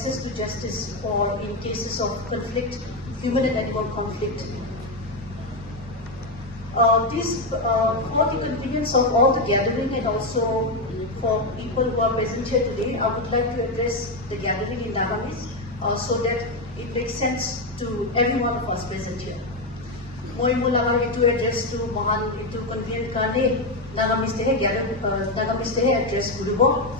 access to justice for in cases of conflict, human and animal conflict. This for the convenience of all the gathering and also for people who are present here today, I would like to address the gathering in Nagamis so that it makes sense to every one of us present here. Moi mulagar itu address to Mohan itu convenient kane Nagamis tehe gather Nagamis tehe address kuribo.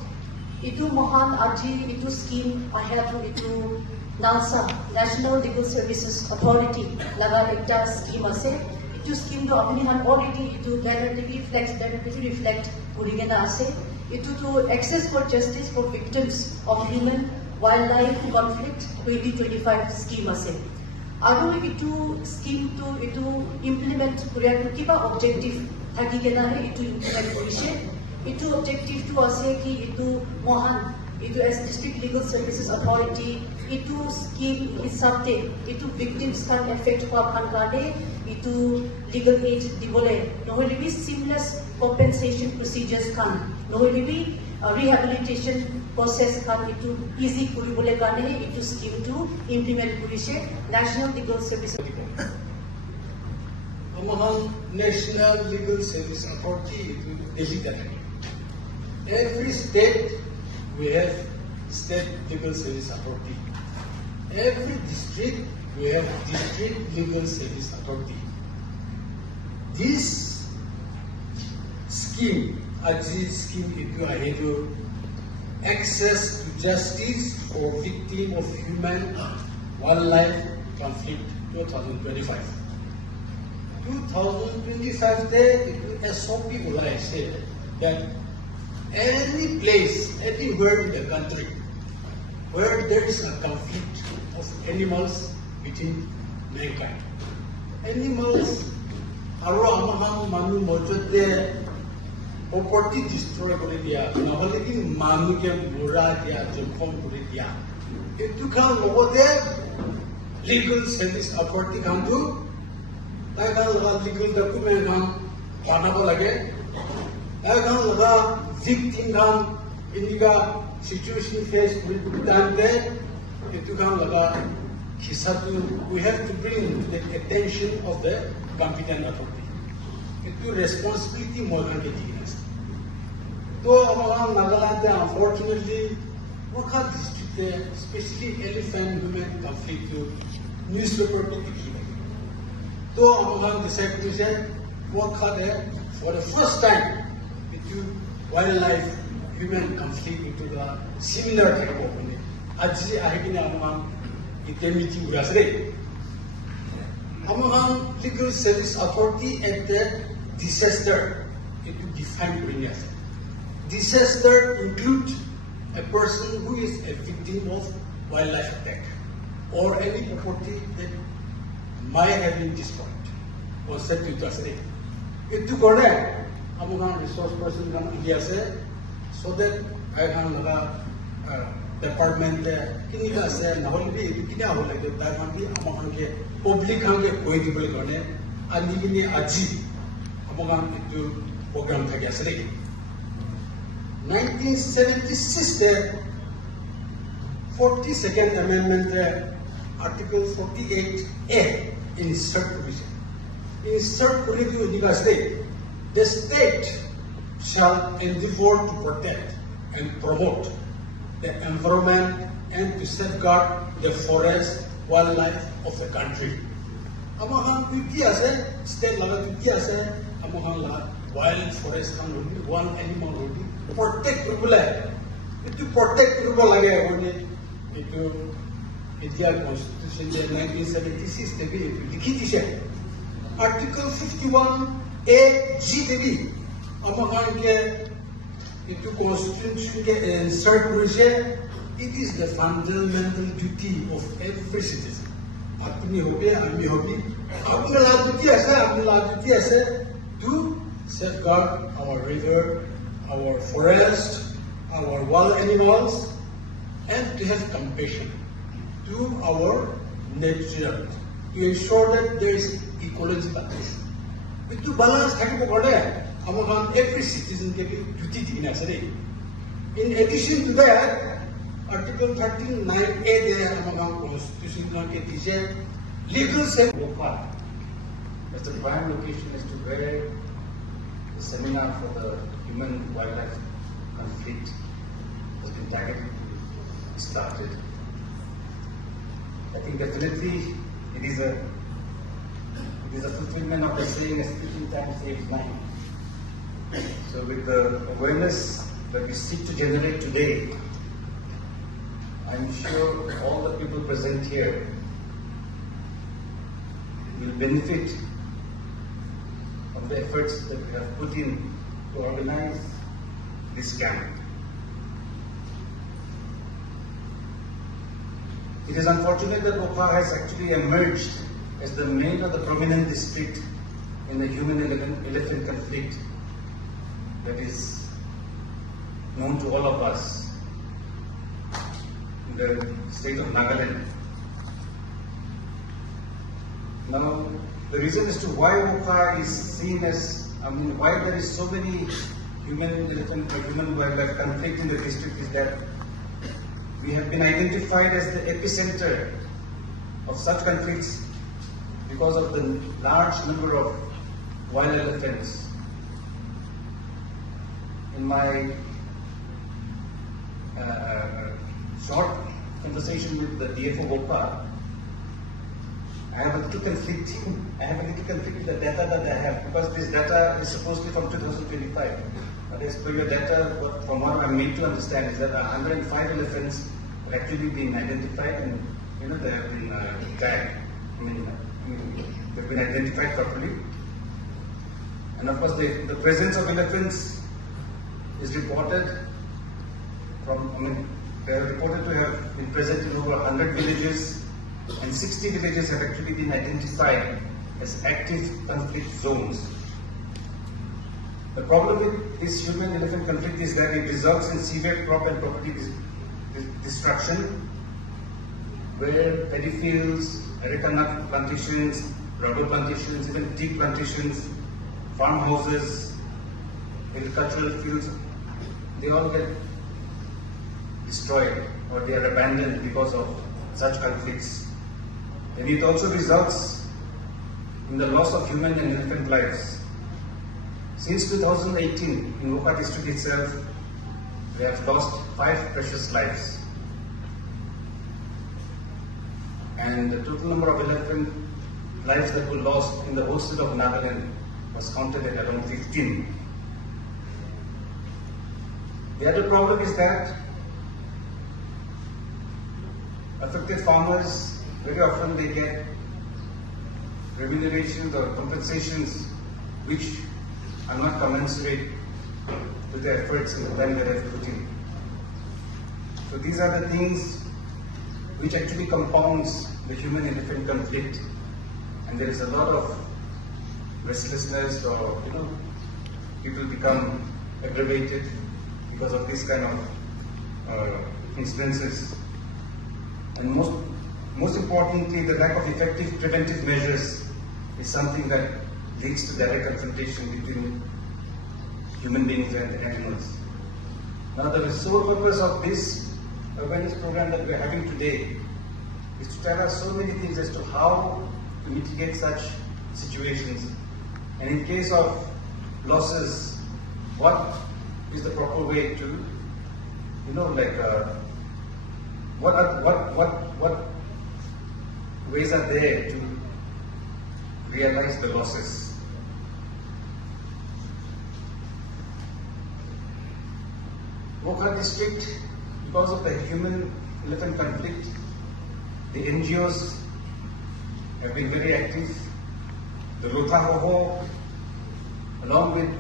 Itu Mohan aji itu scheme ahatu itu NALSA National Legal Services Authority laga ekta scheme ase. Itu scheme do apni han already itu guarantee reflect kurigena ase. Itu to access for justice for victims of human wildlife conflict 2025 scheme ase. Aru itu scheme to itu implement kuriya kiba objective thaki kena hai itu implement korise. Itu objective to ase ki itu Mohan itu as District Legal Services Authority itu scheme hisabte itu victims kan affect kwa kane itu legal aid dibole nohole bi seamless compensation procedures kan nohole bi rehabilitation process kan itu easy kuribole kane itu scheme to implement korise National Legal Services Mohan National Legal Service Authority itu Delhi. Every state we have State Legal Service Authority. Every district we have District Legal Service Authority. This scheme, scheme, if you are able access to justice for victim of human wildlife conflict 2025. 2025 day it SOP ulai said that any place, anywhere in the country where there is a conflict of animals between mankind. Animals aro amahang manu mojote property destroy kore dia, nahole ki manu ke mura dia, jokhom kore dia. Itu kan logote legal service authority kan tu, tai kan legal document kan banabo lage, tai kan loga victim kan indiga situation face with dante itu kan laga kisatu we have to bring to the attention of the competent authority. Itu responsibility more than anything else. So among Nagaland unfortunately Wakha district especially elephant human conflict newspaper to the so among the secretary Wakha there for the first time itu wildlife human conflict into the similar type of thing. Aji ahikina amang itemiti urasre. Amang Legal Service Authority at the disaster itu define bringas. Disaster include a person who is a victim of wildlife attack or any property that might have been destroyed or set to urasre. Itu correct. Amang resource person kan India se so that I can department kini ka se nahol bi kina hol like that kan bi amang ke public kan ke koi dibol kone ani kini aji amang itu program thaki asre 1976 the 42nd amendment article 48A insert provision indica state the state shall endeavor to protect and promote the environment and to safeguard the forest wildlife of the country. Amahang duty ase state laga duty ase amahang la wild forest kan one animal hobi protect rubule itu protect rubule lage hone itu India Constitution 1976 te bi likhi dise article 51A G te bi amahang ke itu constitution ke insert korise it is the fundamental duty of every citizen apni hobe ami hobi apna la duty ase to safeguard our river, our forest, our wild animals, and to have compassion to our nature to ensure that there is ecology balance. Itu balance thaki pokore among every citizen ke duty dikina sare. In addition to that, Article 13(9)(a there among Constitution it is a legal Bhopal, as the prime location as to where the seminar for the human-wildlife conflict has been targeted to started. I think definitely it is a fulfillment of the saying, "Speaking time saves nine." So with the awareness that we seek to generate today, I'm sure all the people present here will benefit from the efforts that we have put in to organize this camp. It is unfortunate that Okha has actually emerged as the main or the prominent district in the human-elephant conflict that is known to all of us in the state of Nagaland. Now, the reason as to why Okha is seen as, why there is so many human-elephant or human-wildlife conflict in the district is that we have been identified as the epicenter of such conflicts because of the large number of wild elephants. In my short conversation with the DFO Bhopal, I have a little conflict with the data that I have, because this data is supposedly from 2025. But as per your data, from what I'm made to understand is that 105 elephants have actually been identified and they have been tagged. They've been identified properly. And of course, the presence of elephants is reported from, they are reported to have been present in over 100 villages, and 60 villages have actually been identified as active conflict zones. The problem with this human-elephant conflict is that it results in severe crop and property destruction, where paddy fields, areca nut plantations, rubber plantations, even tea plantations, farmhouses, agricultural fields, they all get destroyed or they are abandoned because of such conflicts. And it also results in the loss of human and elephant lives. Since 2018, in Okha district itself, we have lost 5 precious lives. And the total number of elephant lives that were lost in the whole state of Nagaland was counted at around 15. The other problem is that affected farmers, very often they get remunerations or compensations which are not commensurate with the efforts and the time that they have put in. So these are the things which actually compounds the human-elephant conflict, and there is a lot of restlessness, or people become aggravated because of this kind of incidences. And most importantly, the lack of effective preventive measures is something that leads to direct confrontation between human beings and animals. Now, the sole purpose of this awareness program that we are having today is to tell us so many things as to how to mitigate such situations, and in case of losses, what is the proper way to, what ways are there to realize the losses. Okha district, because of the human-elephant conflict, the NGOs have been very active. The Lotha Hoho, along with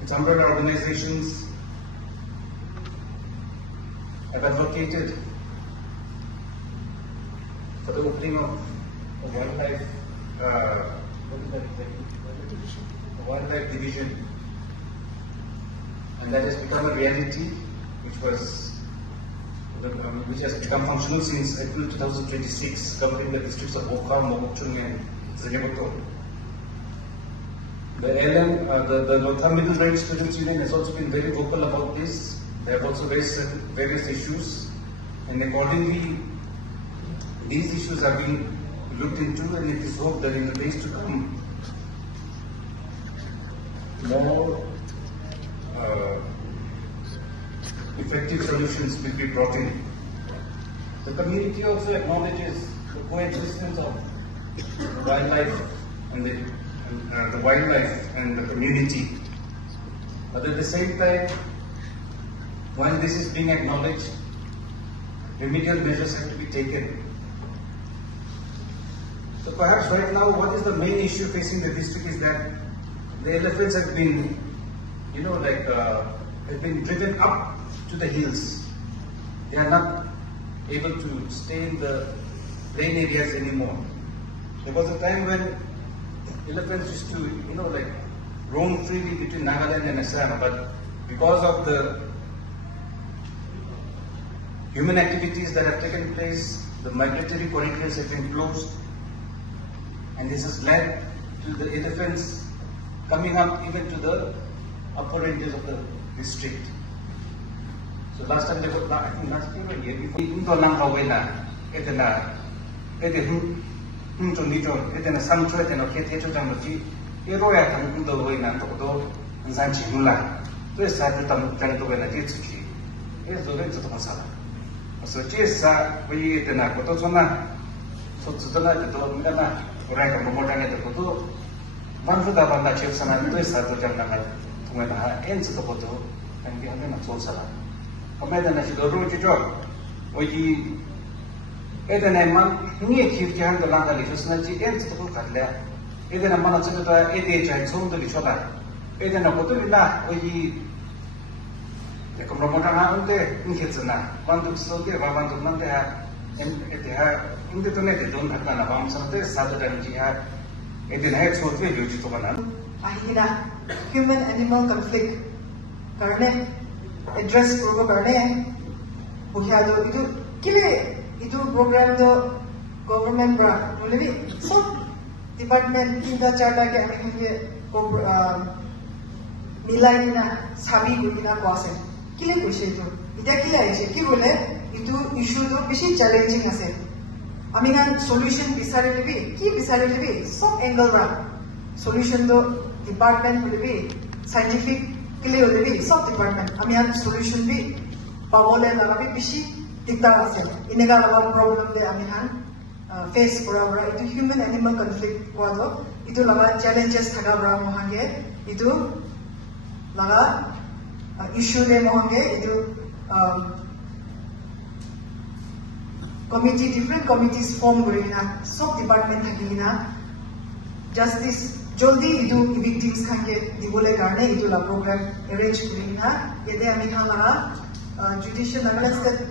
its umbrella organizations, have advocated for the opening of a wildlife division, and that has become a reality, which has become functional since April 2026, covering the districts of Okha, Mokokchung and Zhangye-Botol. The LM, the Lotha Middle Range Students Union has also been very vocal about this, They have also raised various issues, and accordingly, these issues are being looked into, and it is hoped that in the days to come, more effective solutions will be brought in. The community also acknowledges the coexistence of wildlife and the wildlife and the community. But at the same time, while this is being acknowledged, remedial measures have to be taken. So perhaps right now, what is the main issue facing the district is that the elephants have been, have been driven up to the hills. They are not able to stay in the plain areas anymore. There was a time when elephants used to, roam freely between Nagaland and Assam, but because of the human activities that have taken place, the migratory corridors have been closed, and this has led to the elephants coming up even to the upper ranges of the district. So last time they were, I think last year before, so chesa we tena koto sona so tsutana to ngana ora ka momotane to koto manfu da banda chesana to sa to jamna ka tungena ha en tsu to koto kan ge na so sala kameda na shido ro jijo oji edena man ni khif jan da la da li sna ji en tsu to ka le edena man tsu to ede jai chong to li choda edena koto la oji como monte ingetna cuando so que va cuando mante ha en de tone de don hata na vamos a te sa da ji ha e de na so te yo ji to bana ahina human animal conflict karne address program karne buhya do itu kile itu program do government bra really so department tinda charta ke ami ke milai na sabi gurina ko ase kile koise itu ita kile aise ki bole itu issue to beshi challenging ase ami kan solution bisare lebi ki bisare lebi sob angle ra solution to department lebi scientific kile lebi sob department ami kan solution bi pawole la bi beshi dikta ase inega la problem de ami kan face kora ra itu human animal conflict ko do itu la challenges thaga ra mohange itu la issue de mohange itu committee different committees form gorina sob department thakina justice joldi itu victims khange dibole karne itu la program arrange gorina yede ami khala judicial Nagaland state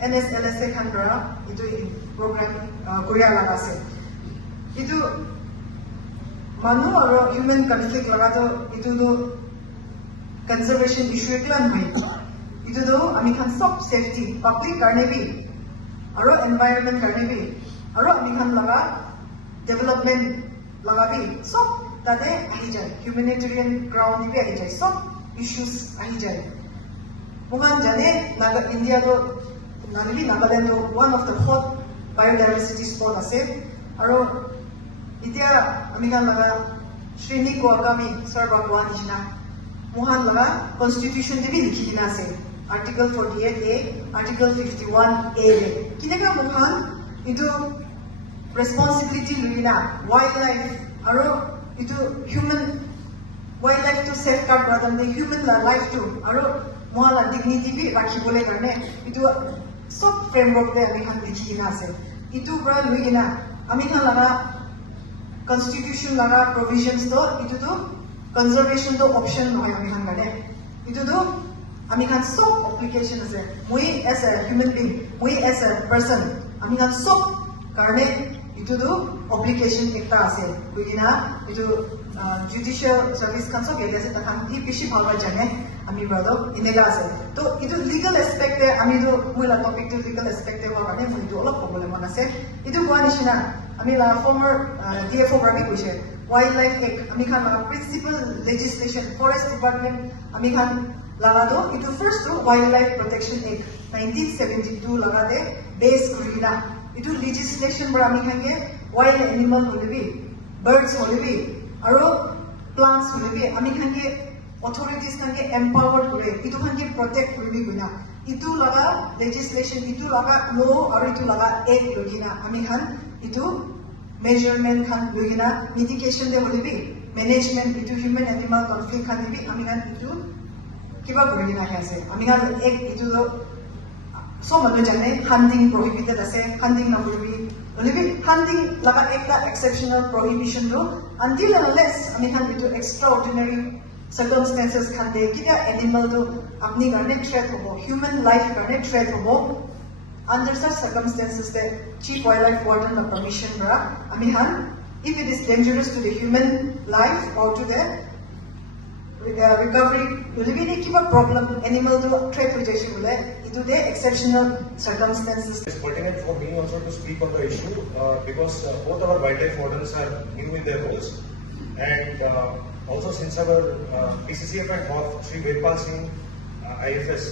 NSLSA khandra itu program korea laga ase itu manu aro human conflict laga to itu do conservation issue eklan hai itu do ami khan sob safety public karne bi aro environment karne bi aro ami khan laga development laga bi sob tade ahi jai humanitarian ground bi ahi jai sob issues ahi jai mohan jane naga India do Nagaland do one of the hot biodiversity spot ase aro itia ami khan laga Srini ko agami Sarbagwan jina mohan laga constitution de bi likhi na ase article 48A article 51A le kinega mohan itu responsibility luina wildlife aro itu human wildlife to safeguard rather than human life to aro mohala dignity bi rakhi bole karne itu sob framework de ami khan likhi na ase itu bra luina ami khan laga constitution laga provisions to itu to conservation to option noy ami khan gane itu to ami khan sob application ase we as a human being we as a person ami khan sob karne itu to application ekta ase kuina itu judicial service khan sob yede ase ta khan hi bishi bhalwa jane ami brado inega ase to itu legal aspect e ami do moila topic to legal aspect e wa gane moi do olop problem ase itu ko anishina আমি লা former DFO Rabi কৈছে wildlife act আমি খান principal legislation forest department আমি খান লাগাতো itu first to wildlife protection act 1972 lagade base kurina itu legislation bar ami khange wild animal holebi birds holebi aro plants holebi ami khange authorities khange empowered kore itu khange protect koribi guina itu laga legislation itu laga law aro itu laga act logina ami khan itu measurement khan logina mitigation de holebi management itu human animal conflict khan debi ami khan itu kiba kurina ase ami khan act itu so manu jane hunting prohibited ase hunting na koribi holebi hunting laga ekta exceptional prohibition do until and unless ami khan itu extraordinary circumstances khan de kida animal do apni garne threat hobo human life garne threat hobo under such circumstances the chief wildlife warden the permission ra ami khan if it is dangerous to the human life or to the recovery holebi ne kiba problem animal do threat rejection hole itu the exceptional circumstances. It's pertinent for me also to speak on the issue because both our wildlife wardens are new in their roles, and also since our PCCF and HOF, Sri Vedpal Singh IFS,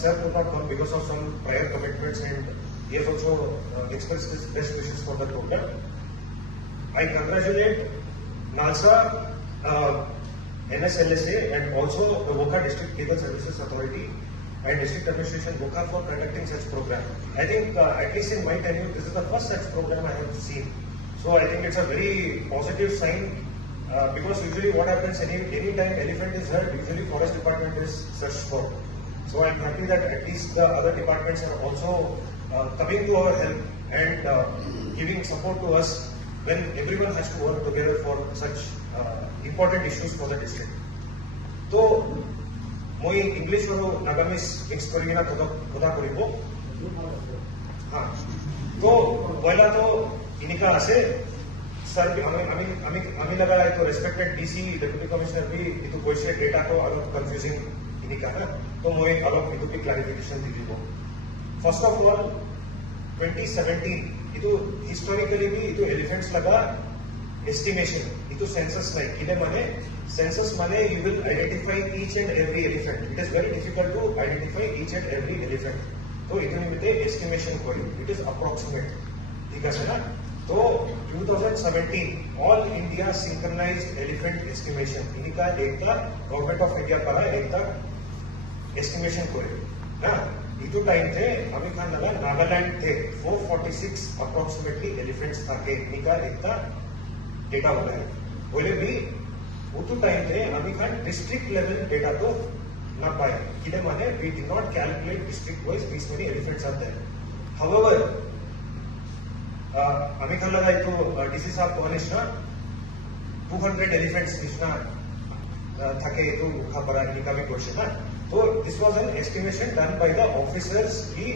sir could not come because of some prior commitments, and he has also expressed his best wishes for the program. I congratulate NALSA, NSLSA, and also the Wokha District Legal Services Authority and District Administration Wokha for conducting such program. I think at least in my tenure, this is the first such program I have seen. So I think it's a very positive sign because usually what happens any time elephant is heard, usually forest department is searched for. So I'm happy that at least the other departments are also coming to our help and giving support to us when everyone has to work together for such important issues for the district. So মই English আৰু Nagamese mix কৰি কিনা কথা কৰিব হা তো পয়লা তো ইনিকা আছে sir আমি লগা তো রেসপেক্টেড ডিসি ডেপুটি কমিশনার বি ইটো কৈছে ডেটা তো অলপ কনফিউজিং ইনিকা না তো মই অলপ ইটো কি ক্লাৰিফিকেশন দি দিব ফার্স্ট অফ অল 2017 ইটো হিস্টোরিক্যালি বি ইটো এলিফেন্টস লগা estimation itu census like kile mane census mane you will identify each and every elephant. It is very difficult to identify each and every elephant, so itu nimite estimation kori it is approximate thik ase na to 2017 all India synchronized elephant estimation inika ekta government of India kara ekta estimation kore na itu time the ami khan laga Nagaland the 446 approximately elephants thake inika ekta data होता है बोले भी उतु time थे अभी Khan district level data तो ना पाए किले माने we did not calculate district wise these many elephants are there. However अभी खान लगा तो DC साहब को अनिश्ना 200 elephants निश्ना थके तो खबरा निका भी क्वेश्चन है तो this was an estimation done by the officers की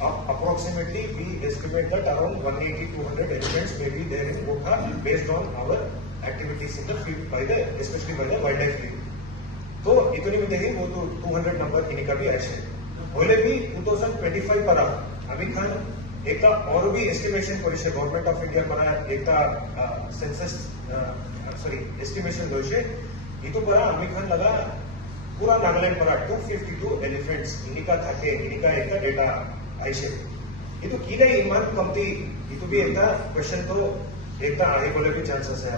approximately we estimate that around 180-200 elephants may be there in Wokha based on our activities in the field by the especially by the wildlife field. तो इतनी में देखिए वो तो 200 number इनका भी action बोले भी 2025 पर अभी खान एक और भी एस्टिमेशन परिषद गवर्नमेंट ऑफ इंडिया पर एक सेंसस सॉरी एस्टिमेशन दोषे इतो पर अभी खान लगा पूरा नागालैंड पर 252 एलिफेंट्स इनका थाके इनका एक डेटा आइसे इतो किले इमान कमती इतो भी एक क्वेश्चन तो एक आगे बोले भी चांसेस है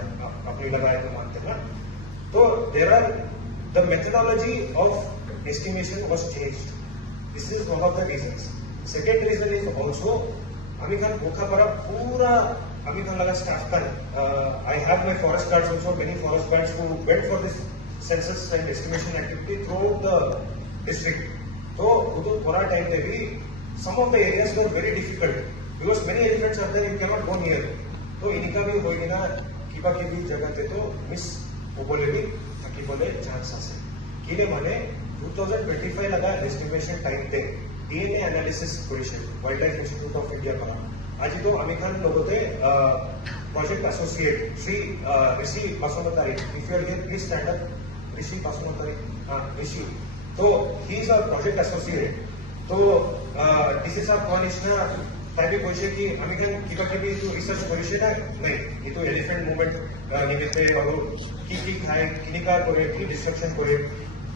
अपनी लगाए तो मानते ना तो there are the methodology of estimation was changed this is one of the reasons second reason is also अमी खान वोखा पर पूरा अमी खान लगा स्टाफ का I have my forest guards also many forest guards who went for this census and estimation activity through the district तो वो पूरा टाइम दे भी some of the areas were very difficult because many elephants are there you cannot go near तो इनका भी होगी ना किबा की भी जगह थे तो मिस वो बोले भी ताकि बोले चांसेस है किले माने 2025 लगा एस्टिमेशन टाइम थे डीएनए एनालिसिस परिषद वाइल्डलाइफ इंस्टीट्यूट ऑफ इंडिया का आज तो अमी खान लोगों थे project associate Shri Rishi Pasontari if you are here please stand up Rishi Pasontari Rishi तो he is a project associate तो डीसी साहब कॉनिशना তাইবে কৈছে কি আমি খান কিবা কিবি এইটো ৰিচাৰ্চ কৰিছে না নাই এইটো এলিফেণ্ট মুভমেণ্ট নিমিত্তে আৰু কি খায় কেনেকুৱা কৰে কি ডিষ্ট্ৰাকশ্যন কৰে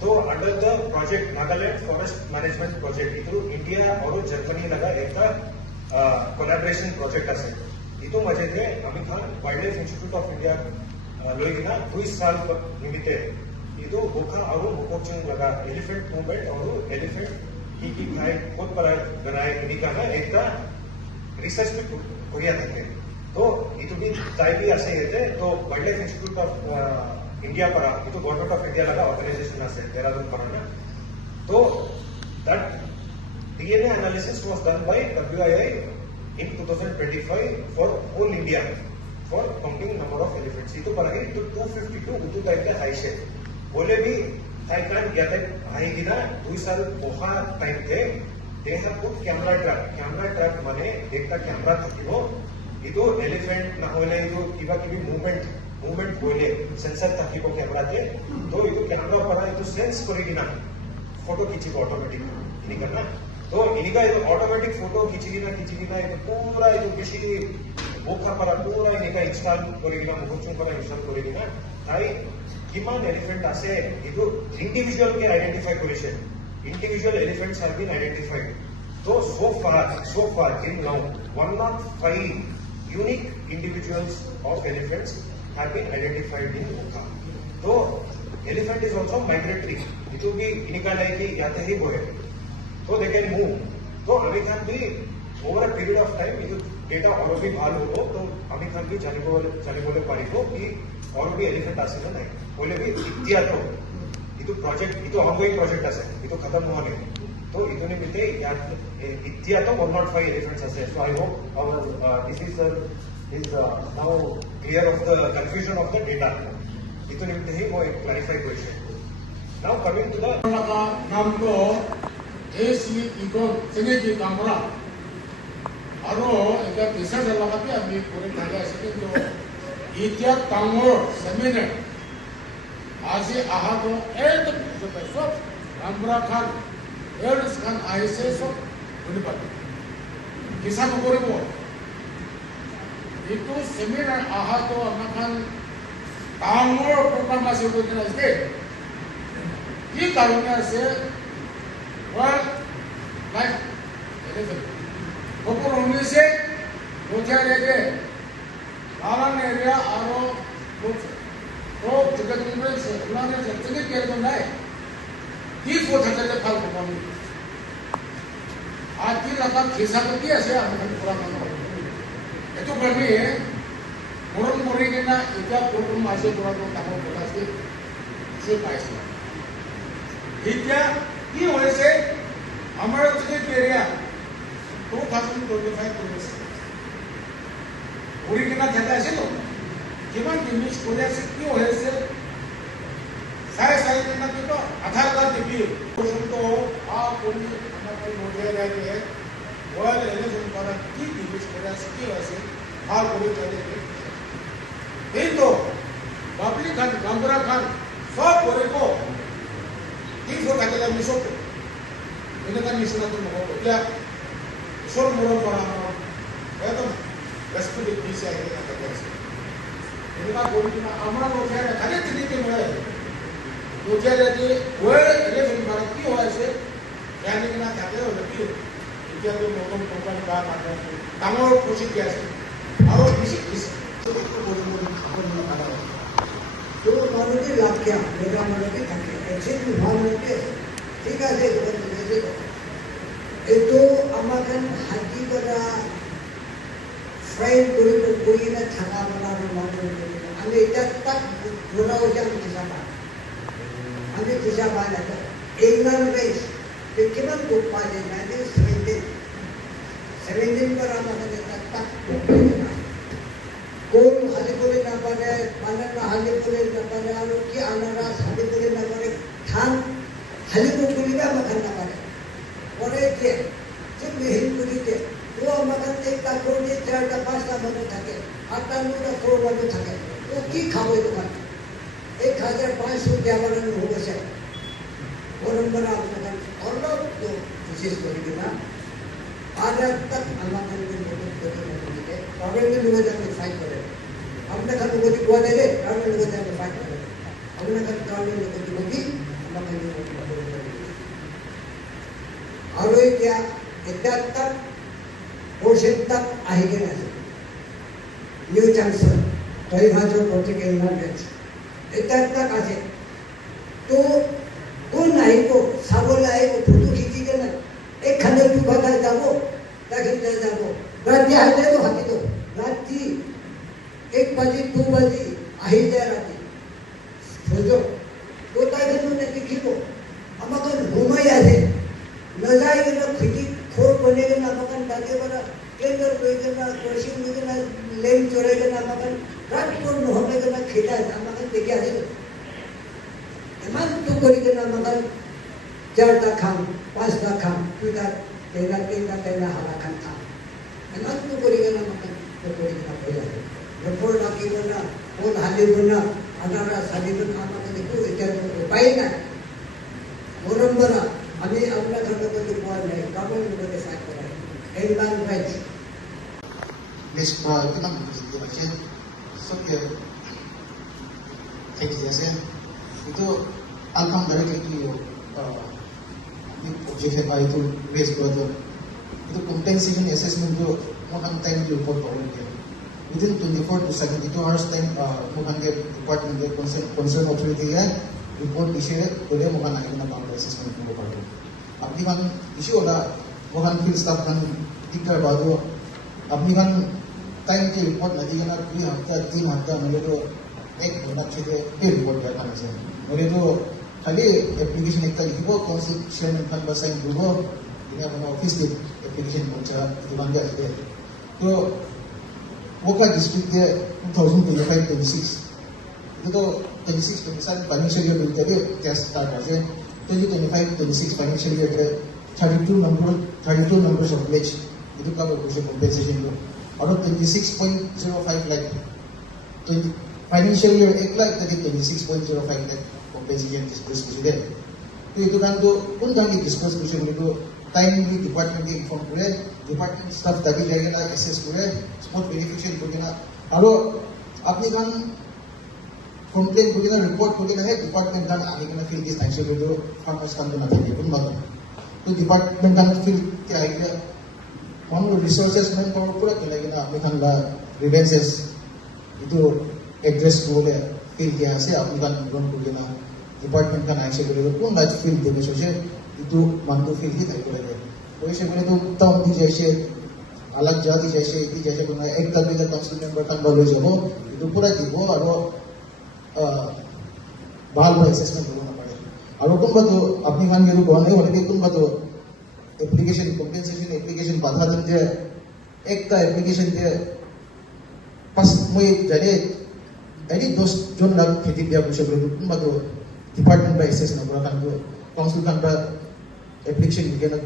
তো under the project Nagaland forest management project এইটো ইণ্ডিয়া আৰু জাৰ্মানী লগা এটা কোলাবৰেশ্যন প্ৰজেক্ট আছে এইটো মাজতে আমি খান wildlife institute of India লৈ কিনা 2 সাল নিমিত্তে এইটো গোখা আৰু মুকচুং লগা এলিফেণ্ট মুভমেণ্ট আৰু এলিফেণ্ট কি খায় ক'ত পেলাই বনায় এনেকুৱা না একটা রিসার্চ भी कोरिया থাকে তো ইটো भी তাই भी আছে এতে তো wild life institute of India para ইটো গভর্নমেন্ট অফ ইন্ডিয়া লাগা অর্গানাইজেশন আছে দেরাদুন para না তো that DNA analysis was done by WII in 2025 for whole India for counting number of elephants ito para ito 252 utu taike haise bole भी I can get it आएगी ना 2 साल बहुत time थे they have put camera trap মানে একটা camera থাকিব ইটো এলিফেন্ট না হলে ইটো কিবা কিবি মুভমেন্ট হইলে সেন্সর থাকিব ক্যামেরাতে তো ইটো ক্যামেরা পৰা ইটো সেন্স কৰি কিনা ফটো খিচিব অটোমেটিক ইনিকা না তো ইনিকা ইটো অটোমেটিক ফটো খিচি কিনা ইটো পুরা ইটো বেশি বোখা পৰা পুরা ইনিকা ইনস্টল কৰি কিনা মুখচুং পৰা ইনস্টল কৰি কিনা তাই কিমান এলিফেন্ট আছে ইটো ইন্ডিভিজুয়াল কে আইডেন্টিফাই কৰিছে individual elephants have been identified. So far, till now, 105 unique individuals of elephants have been identified in Okha. So, elephant is also migratory. It will be inikala ki yate hi bohe. So they can move. So Ami Khan bhi over a period of time, it data aur bhi bhal hobo. So Ami Khan bhi jane bole paribo ki aur bhi elephant ase na nahi. Bole bhi ittiyato. itu project itu ongoing project ase itu khatam howa nahi to itu nimitte itya to 105 elephants ase so I hope our this is now clear of the confusion of the data itu nimitte hi moi clarify korise now coming to the नाम तो AC इकोन सेने की कामरा आरो एका दिशा लगाते आम्ही पुरे ढाका असते तो इत्या कामोर सेमिनार आज आहा तो एक जो पैसा रामबुरा खान एर्स खान आईसे सब उन्हें पता किसान को बोले वो इतो सेमिनार आहा तो अपना खान कामोर प्रोग्राम आसे को देना इसके ये कारण से वर्ल्ड लाइफ एलिफेंट ऊपर होने से मुझे लेके आराम एरिया आरो तो जगत में से उन्होंने जितने केयर करना है 30 वो थकले फल को पानी आज की लगा खिसा को किया से हम पूरा करना ये तो करनी है मोरन मोरी के ना इतना प्रोग्राम आसे पूरा को काम होता से पाइस इतना ये होने से हमारे जितने एरिया 2025 में पूरी के ना थका से तो किमान दिमिश कोल्या से क्यों है से साय ना तो आधार कार्ड दिबी तो आ कोनी हमारे मोटे रहते हैं वर्ल्ड एलिफेंट पर की दिमिश कोल्या से क्यों है से हाल कोई चले इन तो बाबली खान गंगरा खान सब बोले को तीन सौ टका मिसो इनका मिसना तो हो क्या सोल मोर पर एकदम रेस्पेक्ट पीस है ना कैसे इनका कोई ना हमारा लोग है खाली तीन के मिले मुझे लेके वो एलिफेंट पर की हो ऐसे यानी कि ना जाते हो लगी इनके जो मोटम कंपनी का माध्यम से तमाम कोशिश किया है और इस तो बोल खबर नहीं आ रहा तो मानो कि लाभ क्या मेरा मानो कि ऐसे भी मानो कि ठीक है जैसे itu amakan haji pada friend kuri na chana mana mana ane ita tak guna ujang kisama ane kisama na to England race kiman kupa je na 17 पर amakan ita tak कोन हाली बोले ना पाने पाने ना हाली बोले ना पाने आलो की अनारस हाली बोले ना पाने थान हाली बोले ना makan ना पाने और एक जब मेहनत करी थे वो मगर एक का कोने चार का पांच का बनो थके आटा नो का कोर बनो थके वो की खावे तो मत 1500 क्या बनो हो गए और नंबर आप मगर और लोग तो विशेष करी ना आज तक আমাদের গভর্নমেন্টের লোকের আমি ফাইট করে আমরা খালি লোকের গোয়া দেবে গভর্নমেন্ট লোকের আমি ফাইট করে আমরা খালি গভর্নমেন্ট লোকের লোকই আমাকে আৰু এতিয়া তক পোর্শন তক আহিগে না নিউ চান্সেলর তই ভাজৰ প্ৰতিকে ইনভাইট তক আছে তো কোন আহিব চাবলৈ আহিব ফটো খিচি কেনে একখানে দুখানে যাব দেখিলে যাব ৰাতি আহিলেতো থাকিব ৰাতি 1 বাজি 2 বাজি আহি যায় ৰাতি সুযোগ তো তাই মানে দেখিব আমাকে ঘুমাই আছে নজাই গেল খিটি খোর বনে গেল আমাকে ডাকে বলা কেন্দ্র হয়ে গেল কোশিং হয়ে গেল লেন চড়ে গেল আমাকে রাত কোন নহলে গেল খেলা আমাকে দেখে আসে এমন তো করি গেল আমাকে 4টা খাম 5টা খাম 2টা 3টা হালা খাম এমন তো করি গেল আমাকে তো করি না হয়ে যাবে report lagi mana pun hadir mana antara sadidun আমাকে দেখো এটা উপায় না মরম্বরা আমি আপনার সঙ্গে কোনো পয়েন্ট নাই কামের মধ্যে ফাইট করা এই মান fight Miss itu kan begitu aja. So ya, kayak gitu aja. Itu alhamdulillah itu di project apa itu base brother. Itu compensation assessment itu makan time di report problem dia. Within 24 to 72 hours time makan ke department ke concern authority ya report issue boleh makan lagi na counter assessment ko parto. Apni kan issue ola makan field staff kan diktar bado apni kan time के report नहीं करना 2 हफ्ता 3 हफ्ता मेरे तो एक घंटा छेदे फिर रिपोर्ट करना है मेरे तो खाली एप्लीकेशन एक तारीख को काउंसिल चेयरमैन खान बसाइन दुगो इन्हें अपना ऑफिस के एप्लीकेशन पहुंचा दुकान के आगे तो वो का डिस्ट्रिक्ट के 2025-26 itu तो 26-27 financial year मिलते हैं टेस्ट स्टार्ट करते हैं 2025-26 financial year के 32 numbers of pledge itu का वो कुछ compensation लो और 26.05 लाख फाइनेंशियल ईयर 1 लाख तक 26.05 लाख कॉम्पेंसेशन डिस्कस किए तो ये दुकान तो उन जान की डिस्कस किए तो टाइमली डिपार्टमेंट के इन्फॉर्म करे डिपार्टमेंट स्टाफ ताकि जाएगा ना एसेस करे स्पॉट वेरिफिकेशन करे ना और अपनी कान कंप्लेंट करे ना रिपोर्ट करे ना है डिपार्टमेंट का आगे ना फिर इस फाइनेंशियल ईयर तो फार्मर्स का ना थे उन बात तो डिपार्टमेंट का फिर क्या है हम रिसोर्सेस में तो पूरा चलेगा ना अपने खान ला grievances itu address boleh fill dia se apni kan loan ko na department kan aise boleh ko na fill debe soje itu mandu fill hi thai boleh तो इसे बोले तो तम दी जैसे अलग जाति जैसे की जैसे बना एक तक भी काउंसिल मेंबर kan बोलो जबो itu पूरा जीवो और बाल को असेसमेंट करना पड़े और तुम बातो अपनी खान के रूप में होने के तुम बातो एप्लीकेशन compensation एप्लीकेशन बाधा दिन दे एक ता एप्लीकेशन दे pas मैं जाने ऐडी दोस्त जोन लाग खेती दिया कुछ बोले तुम बातो डिपार्टमेंट बाय एसेस ना पूरा kan को काउंसिल kan का एप्लीकेशन के ना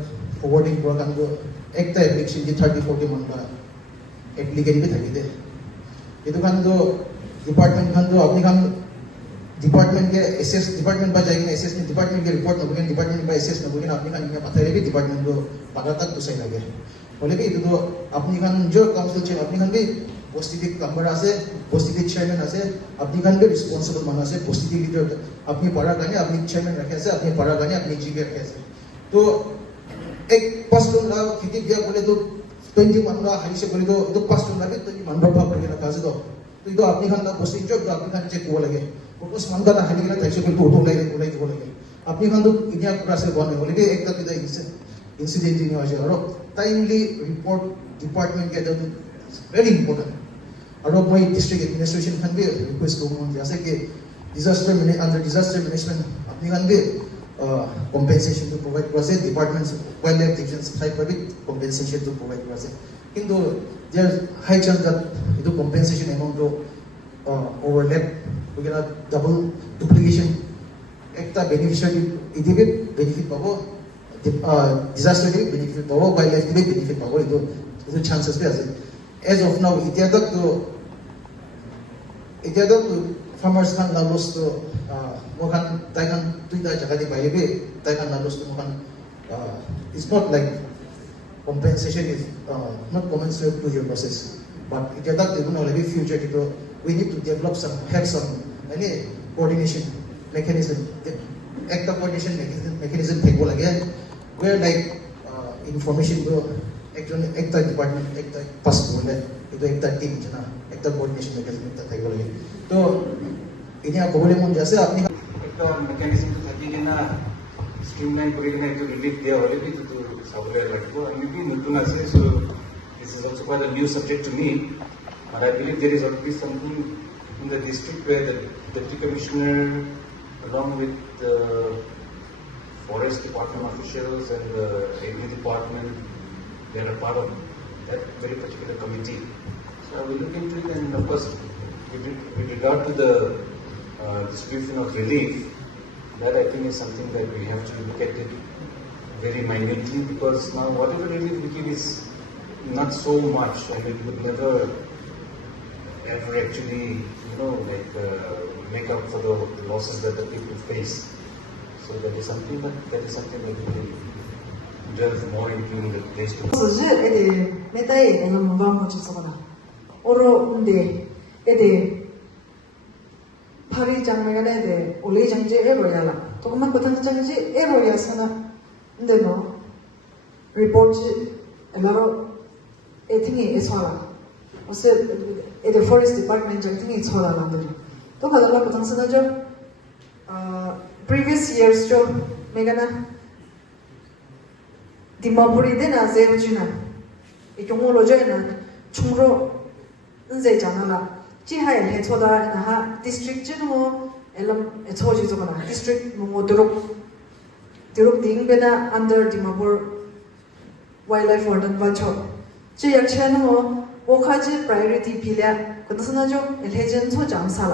फॉरवर्डिंग पूरा kan को एक ता एप्लीकेशन की 30-40 मन का एप्लीकेशन भी थकी दे ये तो kan तो डिपार्टमेंट kan तो अपनी kan डिपार्टमेंट के एसएस डिपार्टमेंट पर जाएंगे एसएस में डिपार्टमेंट के रिपोर्ट नबुगे डिपार्टमेंट पर एसएस नबुगे अपनी खान में पता है भी डिपार्टमेंट को पता तक तो सही लगे बोले भी तो अपनी खान जो काउंसिल चेयर अपनी खान भी पोस्टिटिव मेंबर আছে पोस्टिटिव चेयरमैन আছে अपनी खान भी रिस्पांसिबल माना আছে पोस्टिटिव लीडर अपनी पारा गाने अपनी चेयरमैन रखे আছে अपनी पारा गाने अपनी जीके रखे আছে तो एक पास्टोन ला खेती दिया बोले तो 20 मनरा हाई से बोले तो पास्टोन ला भी 20 मनरा भाग करके रखा है तो ಇದು अपनी खान ला पोस्टिंग जो अपनी खान चेक हुआ लगे उस मन का हानि के ताइसो के उठो लगे बोले अपनी खान तो इंडिया पूरा से बने बोले कि एक तक इधर इंसिडेंट नहीं हुआ और टाइमली रिपोर्ट डिपार्टमेंट के तो वेरी इंपोर्टेंट और मैं डिस्ट्रिक्ट एडमिनिस्ट्रेशन खान भी रिक्वेस्ट करूंगा जैसे कि डिजास्टर मैनेजमेंट अपनी खान भी compensation to provide process departments wildlife division side पर भी compensation to provide process किंतु there is high chance that itu compensation amount to overlap वगैरह double duplication एक ता beneficiary इधर भी benefit पावो disaster भी benefit पावो wildlife भी benefit पावो itu chances भी आते as of now इतना तक तो farmers kan lalos to mokan taikan tuita jagadi bayi be taikan lalos to mokan it's not like compensation is not commensurate to your process. But if that they will be future, we need to develop have some any coordination mechanism, active coordination mechanism again, where like information go active department, active pass itu active team jana, active coordination mechanism again. So ini aku boleh menjadi apni একটা mechanism থাকি কিনা streamline করে কিনা একটু relief দেওয়া হলে কিন্তু সাবলে লাগবে আর মেবি নতুন আছে so this is also quite a new subject to me but I believe there is already something in the district where the deputy commissioner along with the forest department officials and the agri department, they are a part of that very particular committee. So I will look into it, and of course with regard to the distribution of relief, that I think is something that we have to look at it very minutely, because now whatever relief we give is not so much, and it would never ever actually, make up for the losses that the people face. So that is something that we can delve more into in the days to come. 是一个没得那个门房不去做个啦，我说的一个파리 장면에 올리 장지 에로야라. 조금만 버튼 장지 에로야서나 근데 너 리포트 엘라로 에팅이 에서라. 어서 에더 포레스트 디파트먼트 장팅이 에서라 만들. 또 가달라 버튼 쓰나죠? previous years 죠 메가나 디마부리 데나 제르주나 이 경우로 저희는 충으로 은세 장하라. 지하에 해초다 나하 디스트릭트는 뭐 엘람 해초지 저거나 디스트릭트 뭐 드룩 딩베나 under Dimapur wildlife warden 바초 지 약체는 뭐 오카지 priority 필야 그것은아죠 엘헤전 소장 살아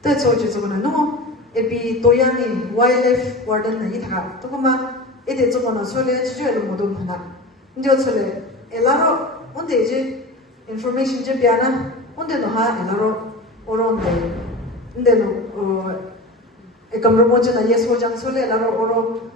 때 저지 저거나 너 에비 도양이 wildlife warden 나이 다 또그마 에데 저거나 소래 지주를 모두 하나 근데 어설에 엘라로 언제 이제 information 좀 비하나 onde no ha elaro oronde inde no e kamro moje na yes ho jang sole elaro oro